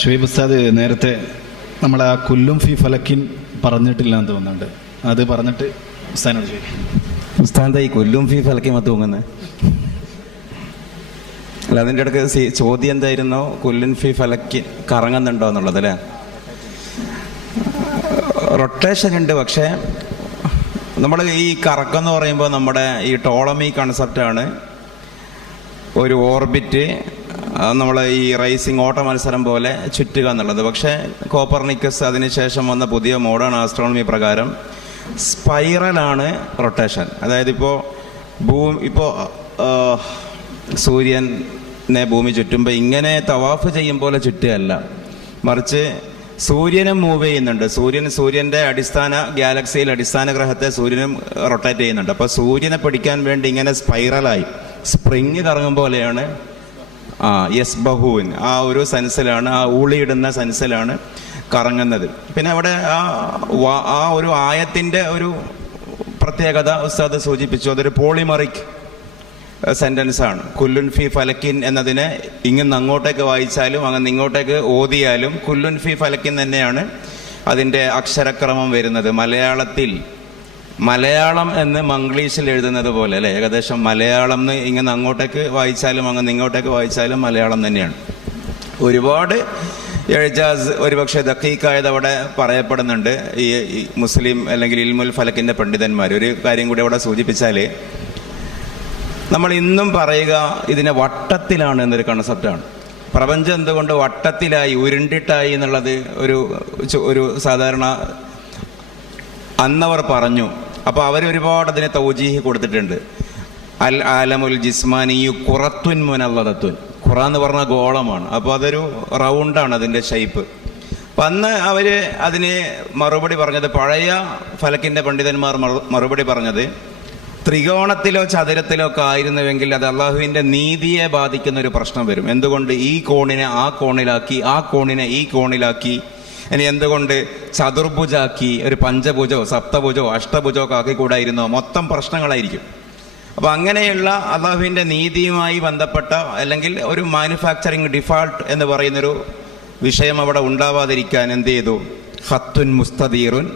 ഷുഹൈബ് ഉസ്താദ് നേരത്തെ നമ്മളെ ആ കുല്ലും ഫി ഫലക്കിൻ പറഞ്ഞിട്ടില്ല എന്ന് തോന്നുന്നുണ്ട്. അത് പറഞ്ഞിട്ട് ഉസ്താദിനോട് ചോദിക്കാം. ഉസ്താദ് ഈ കുല്ലും ഫി ഫലക്കിൻ തൂങ്ങുന്നത് അല്ല, അതിൻ്റെ ഇടയ്ക്ക് ചോദ്യം എന്തായിരുന്നോ? കുല്ലുൻ ഫി ഫലക്കിൻ കറങ്ങുന്നുണ്ടോ എന്നുള്ളത് അല്ലേ? റൊട്ടേഷൻ ഉണ്ട്, പക്ഷേ നമ്മൾ ഈ കറക്കം എന്ന് പറയുമ്പോൾ നമ്മുടെ ഈ ടോളമി കൺസെപ്റ്റാണ് ഒരു ഓർബിറ്റ് നമ്മൾ ഈ റേസിംഗ് ഓട്ട മത്സരം പോലെ ചുറ്റുക എന്നുള്ളത്. പക്ഷേ കോപ്പർനിക്കസ് അതിനുശേഷം വന്ന പുതിയ മോഡേൺ ആസ്ട്രോണമി പ്രകാരം സ്പൈറലാണ് റൊട്ടേഷൻ. അതായത് ഇപ്പോൾ സൂര്യനെ ഭൂമി ചുറ്റുമ്പോൾ ഇങ്ങനെ തവാഫ് ചെയ്യും പോലെ ചുറ്റുകയല്ല, മറിച്ച് സൂര്യനും മൂവ് ചെയ്യുന്നുണ്ട്. സൂര്യൻ്റെ അടിസ്ഥാന ഗാലക്സിയിൽ അടിസ്ഥാന ഗ്രഹത്തെ സൂര്യനും റൊട്ടേറ്റ് ചെയ്യുന്നുണ്ട്. അപ്പോൾ സൂര്യനെ പിടിക്കാൻ വേണ്ടി ഇങ്ങനെ സ്പൈറലായി സ്പ്രിങ് കറങ്ങും പോലെയാണ് യസ്ബഹൂൻ ആ ഒരു സെൻസിലാണ്, ആ ഊളിയിടുന്ന സെൻസിലാണ് കറങ്ങുന്നത്. പിന്നെ അവിടെ ആ ഒരു ആയത്തിൻ്റെ ഒരു പ്രത്യേകത ഉസ്താദ് സൂചിപ്പിച്ചു. അതൊരു പോളിമറിക് സെൻറ്റൻസ് ആണ്. കുല്ലുൻ ഫി ഫലക്കിൻ എന്നതിനെ ഇങ്ങനെ അങ്ങോട്ടേക്ക് വായിച്ചാലും അങ്ങനെ ഇങ്ങോട്ടേക്ക് ഓതിയാലും കുല്ലുൻ ഫി ഫലക്കിൻ തന്നെയാണ് അതിൻ്റെ അക്ഷരക്രമം വരുന്നത്. മലയാളം എന്ന് മംഗ്ലീഷിൽ എഴുതുന്നത് പോലെ അല്ലേ? ഏകദേശം മലയാളം എന്ന് ഇങ്ങനെ അങ്ങോട്ടേക്ക് വായിച്ചാലും അങ്ങനെ ഇങ്ങോട്ടേക്ക് വായിച്ചാലും മലയാളം തന്നെയാണ്. ഒരുപാട് എഴുജാസ് ഒരുപക്ഷെ ദഖീഖായത് അവിടെ പറയപ്പെടുന്നുണ്ട്. ഈ മുസ്ലിം അല്ലെങ്കിൽ ഇൽമുൽ ഫലക്കിൻ്റെ പണ്ഡിതന്മാർ ഒരു കാര്യം കൂടി അവിടെ സൂചിപ്പിച്ചാൽ, നമ്മൾ ഇന്നും പറയുക ഇതിനെ വട്ടത്തിലാണ് എന്നൊരു കൺസെപ്റ്റാണ്. പ്രപഞ്ചം എന്തുകൊണ്ട് വട്ടത്തിലായി ഉരുണ്ടിട്ടായി എന്നുള്ളത് ഒരു സാധാരണ അന്നവർ പറഞ്ഞു. അപ്പോൾ അവരൊരുപാട് അതിനെ തൗജീഹ് കൊടുത്തിട്ടുണ്ട്. അൽ ആലമുൽ ജിസ്മാനിയു ഖുറത്തുൻ മുനവ്വദത്തുൻ. ഖുറ എന്ന് പറഞ്ഞാൽ ഗോളമാണ്, അപ്പോൾ അതൊരു റൗണ്ടാണ് അതിൻ്റെ ഷേപ്പ്. അപ്പം അന്ന് അവർ അതിന് മറുപടി പറഞ്ഞത്, പഴയ ഫലക്കിൻ്റെ പണ്ഡിതന്മാർ മറുപടി പറഞ്ഞത്, ത്രികോണത്തിലോ ചതുരത്തിലോ ഒക്കെ ആയിരുന്നുവെങ്കിൽ അത് അള്ളാഹുവിൻ്റെ നീതിയെ ബാധിക്കുന്ന ഒരു പ്രശ്നം വരും. എന്തുകൊണ്ട് ഈ കോണിനെ ആ കോണിലാക്കി, ആ കോണിനെ ഈ കോണിലാക്കി, ഇനി എന്തുകൊണ്ട് ചതുർഭുജാക്കി, ഒരു പഞ്ചഭുജോ സപ്തഭുജോ അഷ്ടഭുജോ ഒക്കെ ആക്കിക്കൂടായിരുന്നോ? മൊത്തം പ്രശ്നങ്ങളായിരിക്കും. അപ്പോൾ അങ്ങനെയുള്ള അള്ളാഹുവിൻ്റെ നീതിയുമായി ബന്ധപ്പെട്ട അല്ലെങ്കിൽ ഒരു മാനുഫാക്ചറിങ് ഡിഫാൾട്ട് എന്ന് പറയുന്നൊരു വിഷയം അവിടെ ഉണ്ടാവാതിരിക്കാൻ എന്ത് ചെയ്തു? ഖത്തുൻ മുസ്തദീറുൻ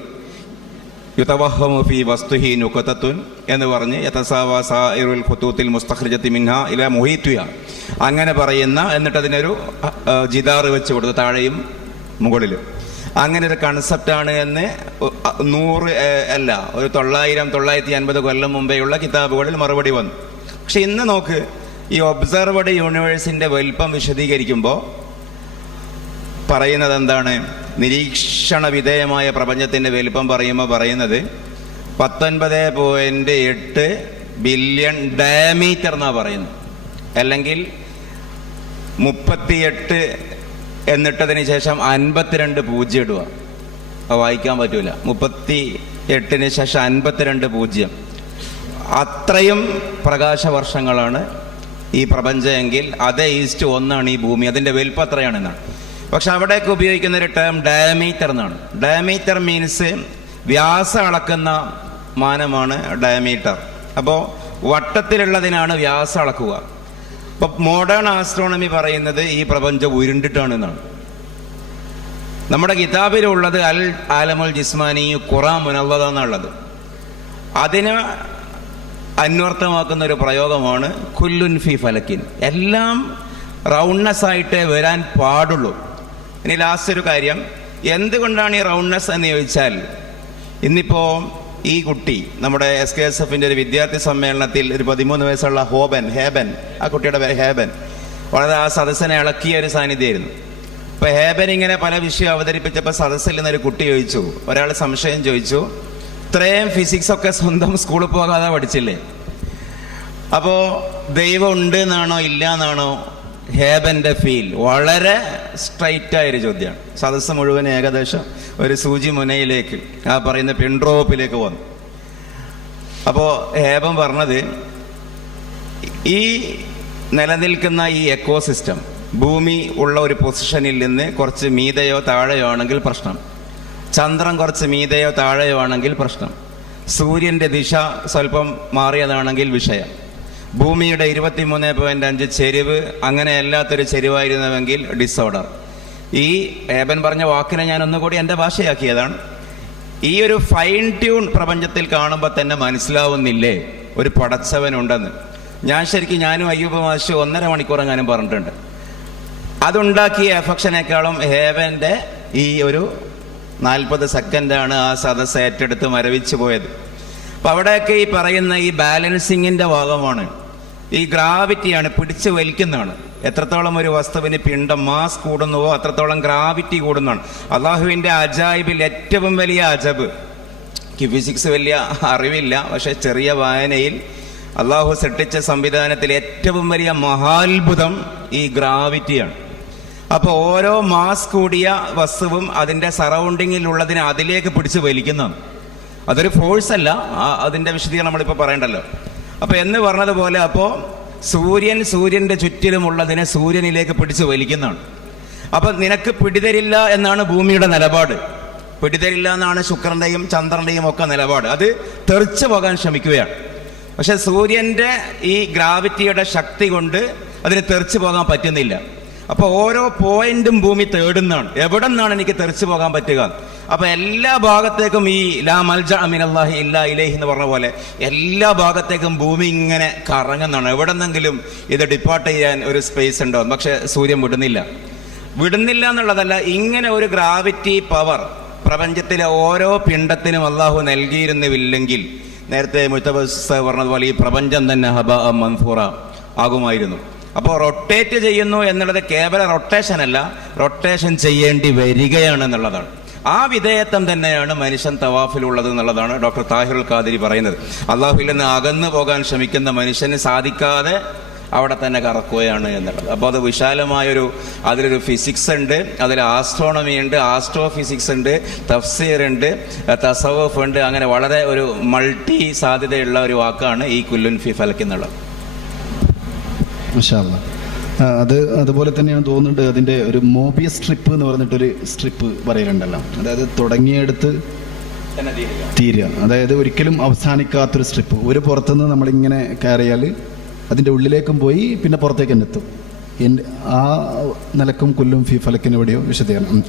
യുതവഹമു ഫീ വസ്തുഹി നുഖതത്തുൻ എന്ന് പറഞ്ഞ് യതസാവാ സായിറുൽ ഖുതൂത്തിൽ മുസ്തഖ്രിജത്തി മിൻഹ ഇലാ മുഹീത്തുഹ അങ്ങനെ പറയുന്ന, എന്നിട്ട് അതിനൊരു ജിദാർ വെച്ച് കൊടുത്തു, താഴെയും മുകളിലും. അങ്ങനെ ഒരു കൺസെപ്റ്റാണ് എന്ന് 100 അല്ല, ഒരു 950 കൊല്ലം മുമ്പേയുള്ള കിതാബുകളിൽ മറുപടി വന്നു. പക്ഷെ ഇന്ന് നോക്ക്, ഈ ഒബ്സർവഡ് യൂണിവേഴ്സിൻ്റെ വലിപ്പം വിശദീകരിക്കുമ്പോൾ പറയുന്നത് എന്താണ്? നിരീക്ഷണ വിധേയമായ പ്രപഞ്ചത്തിൻ്റെ വലിപ്പം പറയുന്നത് 19.8 ബില്യൺ ഡയമീറ്റർ എന്നാണ് പറയുന്നത്. അല്ലെങ്കിൽ 38 എന്നിട്ടതിന് ശേഷം 52 പൂജ്യം ഇടുക. അത് വായിക്കാൻ പറ്റൂല. 38 ശേഷം 52 പൂജ്യം. അത്രയും പ്രകാശവർഷങ്ങളാണ് ഈ പ്രപഞ്ചം എങ്കിൽ അതേ ഈസ്റ്റ് 1 ഈ ഭൂമി. അതിൻ്റെ വലിപ്പം അത്രയാണെന്നാണ്. പക്ഷെ അവിടേക്ക് ഉപയോഗിക്കുന്ന ഒരു ടേം ഡയമീറ്റർ എന്നാണ്. ഡയമീറ്റർ മീൻസ് വ്യാസം അളക്കുന്ന മാനമാണ് ഡയമീറ്റർ. അപ്പോൾ വട്ടത്തിലുള്ളതിനാണ് വ്യാസം അളക്കുക. അപ്പോൾ മോഡേൺ ആസ്ട്രോണമി പറയുന്നത് ഈ പ്രപഞ്ചം ഉരുണ്ടിട്ടാണ് എന്നാണ്. നമ്മുടെ കിതാബിലുള്ളത് അൽ ആലമുൽ ജിസ്മാനി ഖുറ മുനവ്വദ എന്നുള്ളത്. അതിന് അന്വർത്ഥമാക്കുന്ന ഒരു പ്രയോഗമാണ് കുല്ലുൻ ഫി ഫലക്കിൻ. എല്ലാം റൗണ്ട്നെസ് ആയിട്ടേ വരാൻ പാടുള്ളൂ. ഇനി ലാസ്റ്റ് ഒരു കാര്യം, എന്തുകൊണ്ടാണ് ഈ റൗണ്ട്നെസ് എന്ന് ചോദിച്ചാൽ, ഇന്നിപ്പോൾ ഈ കുട്ടി നമ്മുടെ SKSFൻ്റെ ഒരു വിദ്യാർത്ഥി സമ്മേളനത്തിൽ ഒരു 13 വയസ്സുള്ള ഹേബൻ, ആ കുട്ടിയുടെ പേര് ഹേബൻ, വളരെ ആ സദസ്സിനെ ഇളക്കിയ ഒരു സാന്നിധ്യമായിരുന്നു. അപ്പോൾ ഹേബൻ ഇങ്ങനെ പല വിഷയം അവതരിപ്പിച്ചപ്പോൾ സദസ്സിൽ നിന്നൊരു കുട്ടി ചോദിച്ചു, ഒരാൾ സംശയം ചോദിച്ചു, ഇത്രയും ഫിസിക്സൊക്കെ സ്വന്തം സ്കൂളിൽ പോകാതെ പഠിച്ചില്ലേ? അപ്പോൾ ദൈവം ഉണ്ട് എന്നാണോ ഇല്ല എന്നാണോ ഹേബൻ്റെ ഫീൽ? വളരെ സ്ട്രൈറ്റ് ആയൊരു ചോദ്യമാണ്. സദസ്സ് മുഴുവൻ ഏകദേശം ഒരു സൂചി മുനയിലേക്ക്, ആ പറയുന്ന പിൻഡ്രോപ്പിലേക്ക് വന്നു. അപ്പോൾ ഹേബൻ പറഞ്ഞത്, ഈ നിലനിൽക്കുന്ന ഈ എക്കോസിസ്റ്റം ഭൂമി ഉള്ള ഒരു പൊസിഷനിൽ നിന്ന് കുറച്ച് മീതെയോ താഴെയോ ആണെങ്കിൽ പ്രശ്നം, ചന്ദ്രൻ കുറച്ച് മീതെയോ താഴെയോ ആണെങ്കിൽ പ്രശ്നം, സൂര്യൻ്റെ ദിശ സ്വല്പം മാറിയതാണെങ്കിൽ വിഷയം, ഭൂമിയുടെ 23.5 ചെരിവ് അങ്ങനെ അല്ലാത്തൊരു ചെരിവായിരുന്നുവെങ്കിൽ ഡിസോർഡർ. ഈ ഏബൻ പറഞ്ഞ വാക്കിനെ ഞാൻ ഒന്നുകൂടി എൻ്റെ ഭാഷയാക്കിയതാണ്. ഈ ഒരു ഫൈൻ ട്യൂൺ പ്രപഞ്ചത്തിൽ കാണുമ്പോൾ തന്നെ മനസ്സിലാവുന്നില്ലേ ഒരു പടച്ചവനുണ്ടെന്ന്. ഞാനും അയ്യൂബ് മാഷ് 1.5 മണിക്കൂർ എങ്ങാനും പറഞ്ഞിട്ടുണ്ട്. അതുണ്ടാക്കിയ എഫക്ഷനേക്കാളും ഹേവൻ്റെ ഈ ഒരു 40 സെക്കൻഡാണ് ആ സദസ്സ് ഏറ്റെടുത്ത് മരവിച്ചു പോയത്. അപ്പം അവിടെയൊക്കെ ഈ പറയുന്ന ഈ ബാലൻസിങ്ങിൻ്റെ ഭാഗമാണ്, ഈ ഗ്രാവിറ്റിയാണ്, പിടിച്ച് വലിക്കുന്നതാണ്. എത്രത്തോളം ഒരു വസ്തുവിന് പിണ്ഡം മാസ് കൂടുന്നുവോ അത്രത്തോളം ഗ്രാവിറ്റി കൂടുന്നതാണ്. അള്ളാഹുവിൻ്റെ അജായിബിൽ ഏറ്റവും വലിയ അജബ്, ഫിസിക്സ് വലിയ അറിവില്ല, പക്ഷെ ചെറിയ വായനയിൽ അള്ളാഹു സൃഷ്ടിച്ച സംവിധാനത്തിൽ ഏറ്റവും വലിയ മഹാത്ഭുതം ഈ ഗ്രാവിറ്റിയാണ്. അപ്പോൾ ഓരോ മാസ് കൂടിയ വസ്തുവും അതിൻ്റെ സറൗണ്ടിങ്ങിലുള്ളതിനെ അതിലേക്ക് പിടിച്ച് വലിക്കുന്നതാണ്. അതൊരു ഫോഴ്സ് അല്ല, അതിൻ്റെ വിശദീകരണം നമ്മളിപ്പോൾ പറയണ്ടല്ലോ. അപ്പോൾ എന്ന് പറഞ്ഞതുപോലെ അപ്പോൾ സൂര്യൻ്റെ ചുറ്റിലുമുള്ളതിനെ സൂര്യനിലേക്ക് പിടിച്ച് വലിക്കുന്നതാണ്. അപ്പം നിനക്ക് പിടിതരില്ല എന്നാണ് ഭൂമിയുടെ നിലപാട്, പിടിതരില്ല എന്നാണ് ശുക്രൻ്റെയും ചന്ദ്രൻ്റെയും ഒക്കെ നിലപാട്. അത് തെറിച്ചു പോകാൻ ശ്രമിക്കുകയാണ്. പക്ഷെ സൂര്യൻ്റെ ഈ ഗ്രാവിറ്റിയുടെ ശക്തി കൊണ്ട് അതിന് തെറിച്ചു പോകാൻ പറ്റുന്നില്ല. അപ്പോൾ ഓരോ പോയിന്റും ഭൂമി തേടുന്നതാണ്, എവിടെ നിന്നാണ് എനിക്ക് തെറിച്ചു പോകാൻ പറ്റുക. അപ്പൊ എല്ലാ ഭാഗത്തേക്കും ഈ ലാ മൽജ മിനല്ലാഹി ഇല്ലാ ഇലൈഹി എന്ന് പറഞ്ഞ പോലെ എല്ലാ ഭാഗത്തേക്കും ഭൂമി ഇങ്ങനെ കറങ്ങുന്നതാണ്. എവിടെ നിന്നെങ്കിലും ഇത് ഡിപ്പാർട്ട് ചെയ്യാൻ ഒരു സ്പേസ് ഉണ്ടോ, പക്ഷെ സൂര്യൻ വിടുന്നില്ല എന്നുള്ളതല്ല, ഇങ്ങനെ ഒരു ഗ്രാവിറ്റി പവർ പ്രപഞ്ചത്തിലെ ഓരോ പിണ്ഡത്തിനും അള്ളാഹു നൽകിയിരുന്നില്ലെങ്കിൽ നേരത്തെ മുത്തബസ് പറഞ്ഞതുപോലെ ഈ പ്രപഞ്ചം തന്നെ ഹബ മൻഫൂറ ആകുമായിരുന്നു. അപ്പോൾ റൊട്ടേറ്റ് ചെയ്യുന്നു എന്നുള്ളത് കേവല റൊട്ടേഷൻ അല്ല, റൊട്ടേഷൻ ചെയ്യേണ്ടി വരികയാണ് എന്നുള്ളതാണ്. ആ വിധേയത്വം തന്നെയാണ് മനുഷ്യൻ തവാഫിലുള്ളത് എന്നുള്ളതാണ് ഡോക്ടർ താഹിറുൽ ഖാദിരി പറയുന്നത്. അള്ളാഹുവിൽ നിന്ന് അകന്നു പോകാൻ ശ്രമിക്കുന്ന മനുഷ്യന് സാധിക്കാതെ അവിടെ തന്നെ കറക്കുകയാണ് എന്നുള്ളത്. അപ്പോൾ അത് വിശാലമായൊരു അതിലൊരു ഫിസിക്സ് ഉണ്ട്, അതിൽ ആസ്ട്രോണമി ഉണ്ട്, ആസ്ട്രോ ഫിസിക്സ് ഉണ്ട്, തഫ്സീർ ഉണ്ട്, തസവ്വുഫ് ഉണ്ട്. അങ്ങനെ വളരെ ഒരു മൾട്ടി സാധ്യതയുള്ള ഒരു വാക്കാണ് ഈ കുല്ലുൻ ഫി ഫലക് എന്നുള്ളത്. മാഷാ അല്ലാഹ്. അതുപോലെ തന്നെയാണ് തോന്നുന്നുണ്ട് അതിൻ്റെ ഒരു മോബിയസ് സ്ട്രിപ്പ് എന്ന് പറഞ്ഞിട്ടൊരു സ്ട്രിപ്പ് പറയലുണ്ടല്ലോ, അതായത് തുടങ്ങിയെടുത്ത് തീരുക, അതായത് ഒരിക്കലും അവസാനിക്കാത്തൊരു സ്ട്രിപ്പ്. ഒരു പുറത്തുനിന്ന് നമ്മളിങ്ങനെ കയറിയാൽ അതിൻ്റെ ഉള്ളിലേക്കും പോയി പിന്നെ പുറത്തേക്ക് തന്നെ എത്തും. ആ നിലക്കും കുല്ലും ഫി ഫലക്കിന് എവിടെയോ വിശദീകരണം